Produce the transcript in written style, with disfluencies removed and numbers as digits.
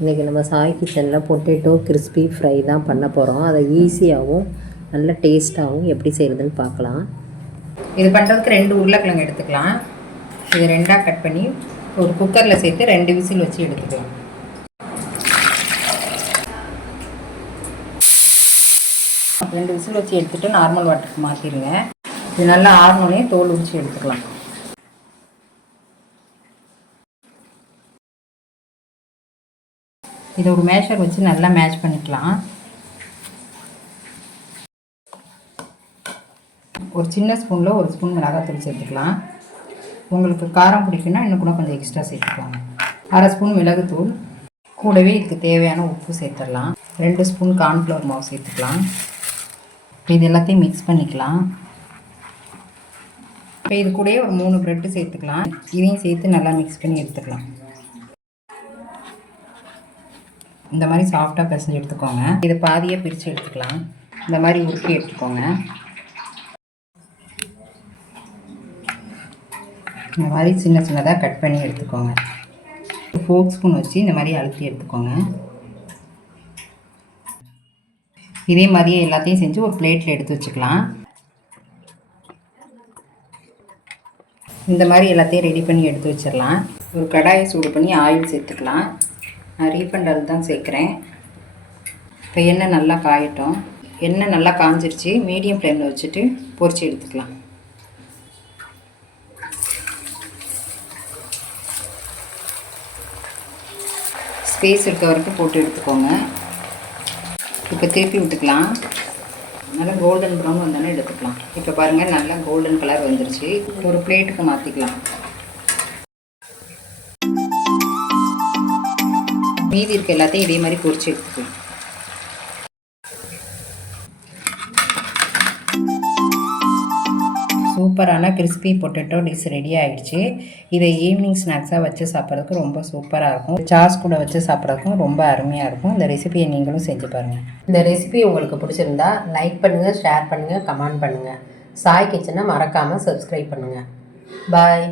இன்றைக்கி நம்ம சாய் கிச்சனில் பொட்டேட்டோ கிறிஸ்பி ஃப்ரை தான் பண்ண போகிறோம். அதை ஈஸியாகவும் நல்ல டேஸ்ட்டாகவும் எப்படி செய்கிறதுன்னு பார்க்கலாம். இது பண்ணுறதுக்கு 2 உருளைக்கிழங்கு எடுத்துக்கலாம். இது 2ஆக கட் பண்ணி ஒரு குக்கரில் சேர்த்து 2 விசில் வச்சு எடுத்துக்கலாம். ரெண்டு விசில் வச்சு எடுத்துகிட்டு நார்மல் வாட்டருக்கு மாற்றிடுங்க. இது நல்லா ஆறணுன்னே தோல் உரித்து எடுத்துக்கலாம். இதை ஒரு மேஷர் வச்சு நல்லா மேஷ் பண்ணிக்கலாம். ஒரு சின்ன ஸ்பூனில் 1 ஸ்பூன் மிளகாத்தூள் சேர்த்துக்கலாம். உங்களுக்கு காரம் பிடிக்குன்னா இன்னும் கூட கொஞ்சம் எக்ஸ்ட்ரா சேர்த்துக்கலாங்க. 1/2 ஸ்பூன் மிளகுத்தூள், கூடவே இதுக்கு தேவையான உப்பு சேர்த்துடலாம். 2 ஸ்பூன் கார்ன்ஃப்ளவர் மாவு சேர்த்துக்கலாம். இது எல்லாத்தையும் மிக்ஸ் பண்ணிக்கலாம். இப்போ இது கூடவே ஒரு 3 ப்ரெட்டு சேர்த்துக்கலாம். இதையும் சேர்த்து நல்லா மிக்ஸ் பண்ணி எடுத்துக்கலாம். இந்த மாதிரி சாஃப்டாக பிசைஞ்சு எடுத்துக்கோங்க. இதை பாதியாக பிரித்து எடுத்துக்கலாம். இந்த மாதிரி உருட்டி எடுத்துக்கோங்க. இந்த மாதிரி சின்ன சின்னதாக கட் பண்ணி எடுத்துக்கோங்க. ஃபோர்க் ஸ்பூன் வச்சு இந்த மாதிரி அழுத்தி எடுத்துக்கோங்க. இதே மாதிரியே எல்லாத்தையும் செஞ்சு ஒரு பிளேட்டில் எடுத்து வச்சுக்கலாம். இந்த மாதிரி எல்லாத்தையும் ரெடி பண்ணி எடுத்து வச்சிடலாம். ஒரு கடாயை சூடு பண்ணி ஆயில் சேர்த்துக்கலாம். நான் ரீஃபண்ட் ஆயில் தான் சேர்க்குறேன். இப்போ எண்ணெய் நல்லா காயட்டும். எண்ணெய் நல்லா காஞ்சிருச்சு. மீடியம் ஃப்ளேமில் வச்சுட்டு பொரிச்சு எடுத்துக்கலாம். ஸ்பேஸ் இருக்க வரைக்கும் போட்டு எடுத்துக்கோங்க. இப்போ திருப்பி விட்டுக்கலாம். நல்லா கோல்டன் ப்ரௌன் வந்தோன்னே எடுத்துக்கலாம். இப்போ பாருங்கள், நல்லா கோல்டன் கலர் வந்துருச்சு. ஒரு பிளேட்டுக்கு மாற்றிக்கலாம். மீதி இருக்க எல்லாத்தையும் இதே மாதிரி பொரிச்சு எடுத்துக்கலாம். சூப்பரான கிறிஸ்பி பொட்டேட்டோ டிஷ் ரெடி ஆகிடுச்சு. இதை ஈவினிங் ஸ்நாக்ஸாக வச்சு சாப்பிட்றதுக்கு ரொம்ப சூப்பராக இருக்கும். சாஸ் கூட வச்சு சாப்பிட்றதுக்கும் ரொம்ப அருமையாக இருக்கும். இந்த ரெசிபியை நீங்களும் செஞ்சு பாருங்கள். இந்த ரெசிபி உங்களுக்கு பிடிச்சிருந்தா லைக் பண்ணுங்கள், ஷேர் பண்ணுங்கள், கமெண்ட் பண்ணுங்கள். சாய் கிச்சனை மறக்காமல் சப்ஸ்கிரைப் பண்ணுங்கள். பாய்.